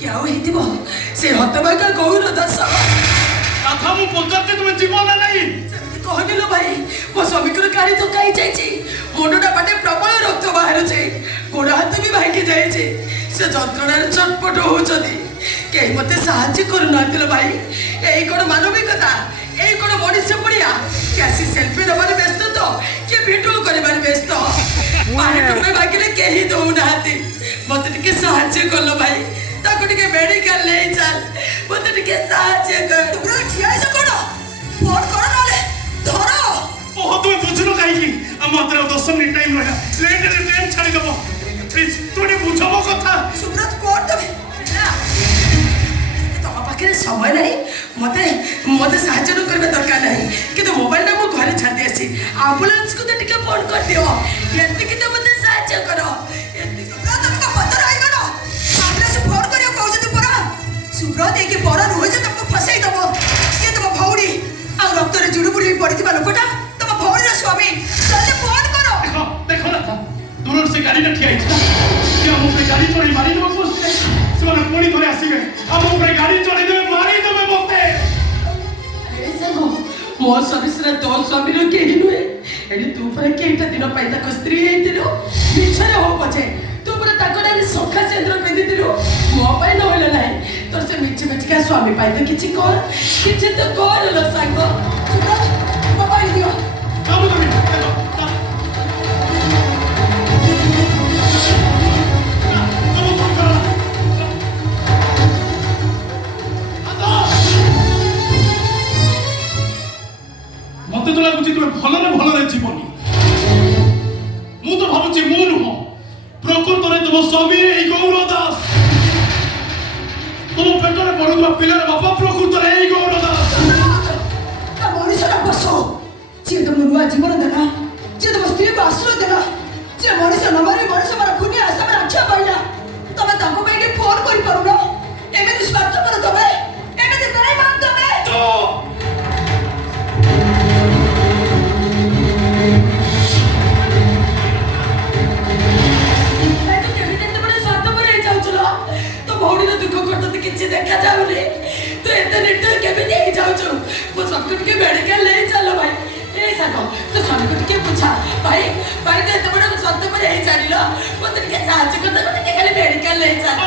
क्या ହେଇଥିବ ସେ ହତଭାଗା ଗୌର ଦାସ କଥା ମୁଁ ପଚାରୁଛି ତୁମେ ଯିବ ନା ନାହିଁ? ସେମିତି କହିଲି ଲୋ ଭାଇ ମୋ ସ୍ୱାମୀଙ୍କର ଗାଡ଼ି ଧକ୍କା ହେଇଯାଇଛି ମୁଣ୍ଡଟା ବାଟେ ପ୍ରବଳ ରକ୍ତ ବାହାରୁଛି ଗୋଡ଼ ହାତ ବି ଭାଙ୍ଗି ଯାଇଛି ସେ ଯନ୍ତ୍ରଣାରେ ଚଟପଟ ହେଉଛନ୍ତି କେହି ମୋତେ ସାହାଯ୍ୟ କରୁନାହାନ୍ତି ଲୋ ଭାଇ ଏଇ କ'ଣ ମାନବିକତା ଏଇ କ'ଣ ମଣିଷ ପଡ଼ିଆ କି ଆସି ସେଲ୍ଫି ନେବାରେ ବ୍ୟସ୍ତ ତ କିଏ ଭିଡ଼ିଓ କରିବାରେ ବ୍ୟସ୍ତ ପାଣି ଟୁପେ ମାଗିଲେ କେହି ଦେଉନାହାନ୍ତି ମୋତେ ଟିକେ ସାହାଯ୍ୟ କଲ ଭାଇ ତାକୁ ଟିକେ ମେଡ଼ିକାଲ ନେଇ ଚାଲ ମୋତେ ଟିକେ ସାହାଯ୍ୟ କର ତୁମର ଠିଆ ହେଇଛ କ'ଣ ଫୋନ୍ କର ନହେଲେ ଧର ଓହୋ ତୁମେ ବୁଝୁନ କାହିଁକି ଆମ ହାତରେ 10 ମିନିଟ୍ ଟାଇମ୍ ରହିଲା ଲେଟ୍ରେ ଟ୍ରେନ୍ ଛାଡ଼ିଦେବ ପ୍ଲିଜ୍ ତୁମେ ଟିକେ ବୁଝ ମୋ କଥା ସୁବ୍ରତ କ'ଣ ତମେ ତମ ପାଖରେ ସମୟ ନାହିଁ ମୋତେ ସାହାଯ୍ୟ ନ କରିବା ଦରକାର ନାହିଁ କିନ୍ତୁ ମୋବାଇଲଟା ମୁଁ ଘରେ ଛାଡ଼ି ଆସିଛି ଆମ୍ବୁଲାନ୍ସକୁ ତ ଟିକେ ଫୋନ୍ କରିଦିଅ ଏତିକି ତ ମୋତେ ସାହାଯ୍ୟ କର ଏତିକି ତମେ ପତର ହେଇଗଲ ଆମ୍ବୁଲାନ୍ସ ଫୋନ୍ କରିବାକୁ କହୁଛନ୍ତି ପରା ସୁବ୍ରତ ଏଇକି ବର ନୁହେଁ ଯେ ତମକୁ ଫସେଇ ଦେବ କିଏ ତମ ଭଉଣୀ ଆଉ ରକ୍ତରେ ଜୁଡ଼ୁବୁଡ଼ି ହେଇ ପଡ଼ିଥିବା ଲୋକଟା ତମ ଭଉଣୀର ସ୍ୱାମୀ ଜଲ୍ଦି ଫୋନ୍ କର ଦେଖ ନା ଦୂରରୁ ସେ ଗାଡ଼ିଟା ଠିଆ ହେଇଛି ସେ ଆମ ଉପରେ ଗାଡ଼ି ଚଢ଼େଇ ମାରିଦେବ ବସିଲେ ସେମାନେ ପୁଣି ଥରେ ଆସିବେ ଆମ ଉପରେ ଗାଡ଼ି ଚଢ଼େଇଦେବେ ମାରିଦେବେ ମୋତେ ମୋ ସ୍ୱାମୀ ସିନା ତୋ ସ୍ୱାମୀର କେହି ନୁହେଁ ଏଠି ତୁ ପରେ କେଇଟା ଦିନ ପାଇଁ ତାଙ୍କ ସ୍ତ୍ରୀ ହେଇଥିଲୁ ମିଛରେ ହଉ ପଛେ ତୁ ପୁରା ତାଙ୍କ ନାଁରେ ସଖା ସେନ୍ଦ୍ର ପିନ୍ଧିଥିଲୁ ମୋ ପାଇଁ ନହେଲେ ନାହିଁ ତୋର ସେ ମିଛି ମିଛିକା ସ୍ୱାମୀ ପାଇଁ ତ କିଛି କର କିଛି ତ କର ଲୋ ସାଙ୍ଗ ମୋବାଇଲ ଦିଅ କାମ କରିବି মতে তো লাগুଛି তুমি ভলরে জীবনী ମୁଁ ତ ଭାବୁଛି ମୁଁ ନୁହଁ ପ୍ରକୃତରେ ତୁମ ସ୍ୱାମୀ ଏଇ ଗୌର ଦାସ ତୁମ ପେଟରେ ପଢୁଥିବା ପିଲାର ବାପା ପ୍ରକୃତରେ ଏଇ ଗୌର ଦାସ ମଣିଷଟା ବସ ଯିଏ ତମ ନୂଆ ଜୀବନ ଦେଲା ଯିଏ ତମ ସ୍ତ୍ରୀକୁ ଆଶ୍ରୟ ଦେଲା ଯିଏ ମଣିଷ ନ ମାରି ମଣିଷ ମାର ଖୁନି ଆଶାର ଆଖ୍ୟା ପାଇଲା ତମେ ତାଙ୍କ ପାଇଁ ଟିକେ ଫୋନ୍ କରିପାରୁନ ଏମିତି ସ୍ୱାର୍ଥପର ତମେ ଏମିତି ବେଇମାନ ତମେ କିଛି ଦେଖାଯାଉନି ତୁ ଏତେ ନିର୍ଦ୍ଦୟ କେମିତି ହେଇଯାଉଛୁ ମୋ ସ୍ୱାମୀକୁ ଟିକେ ମେଡ଼ିକାଲ ନେଇ ଚାଲ ଭାଇ ଏ ସାଙ୍ଗ ତୋ ସ୍ୱାମୀକୁ ଟିକେ ବୁଝା ଭାଇ ଭାଇ ତ ଏତେ ବଡ଼ ସତ ପରେ ହେଇ ଚାଲିଲ ମୋତେ ଟିକେ ସାହାଯ୍ୟ କରିଦେବ ଟିକେ ଖାଲି ମେଡ଼ିକାଲ ନେଇ ଚାଲ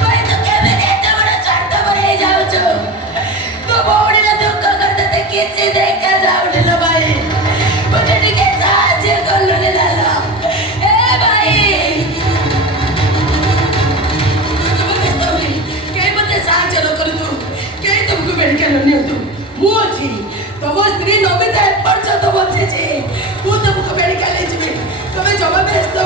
ଭାଇ ତୁ କେମିତି ଏତେ ବଡ଼ ସତ ପରେ ହେଇଯାଉଛୁ ତୋ ଭଉଣୀର ଦୁଃଖ କରିତେ କିଛି ଦେଖାଯାଉନି ଲୋ ଭାଇ ମୋତେ ଟିକେ ସାହାଯ୍ୟ କଲୁନି ଲାଲ ଏ ଭାଇ ସାହାଯ୍ୟ ନ କରନ୍ତୁ କେହି ତୁମକୁ ମେଡ଼ିକାଲ ନିଅନ୍ତୁ ମୁଁ ଅଛି ତମ ସ୍ତ୍ରୀ ନମିତା ଏପର୍ଯ୍ୟନ୍ତ ବଞ୍ଚିଛି ମୁଁ ତୁମକୁ ମେଡ଼ିକାଲ ନେଇଯିବି ତମେ ଜମା ବ୍ୟସ୍ତ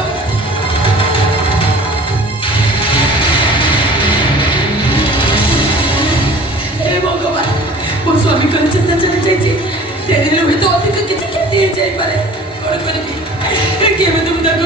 ହେ ଭଗବାନ ମୋ ସ୍ୱାମୀଙ୍କର ଚିନ୍ତା ଚାଲିଯାଇଛି ଡେରିରେ ହୁଏତ ଅଧିକ କିଛି କ୍ଷତି ହେଇଯାଇପାରେ କ'ଣ କରିବି କେମିତି ମୁଁ ତାକୁ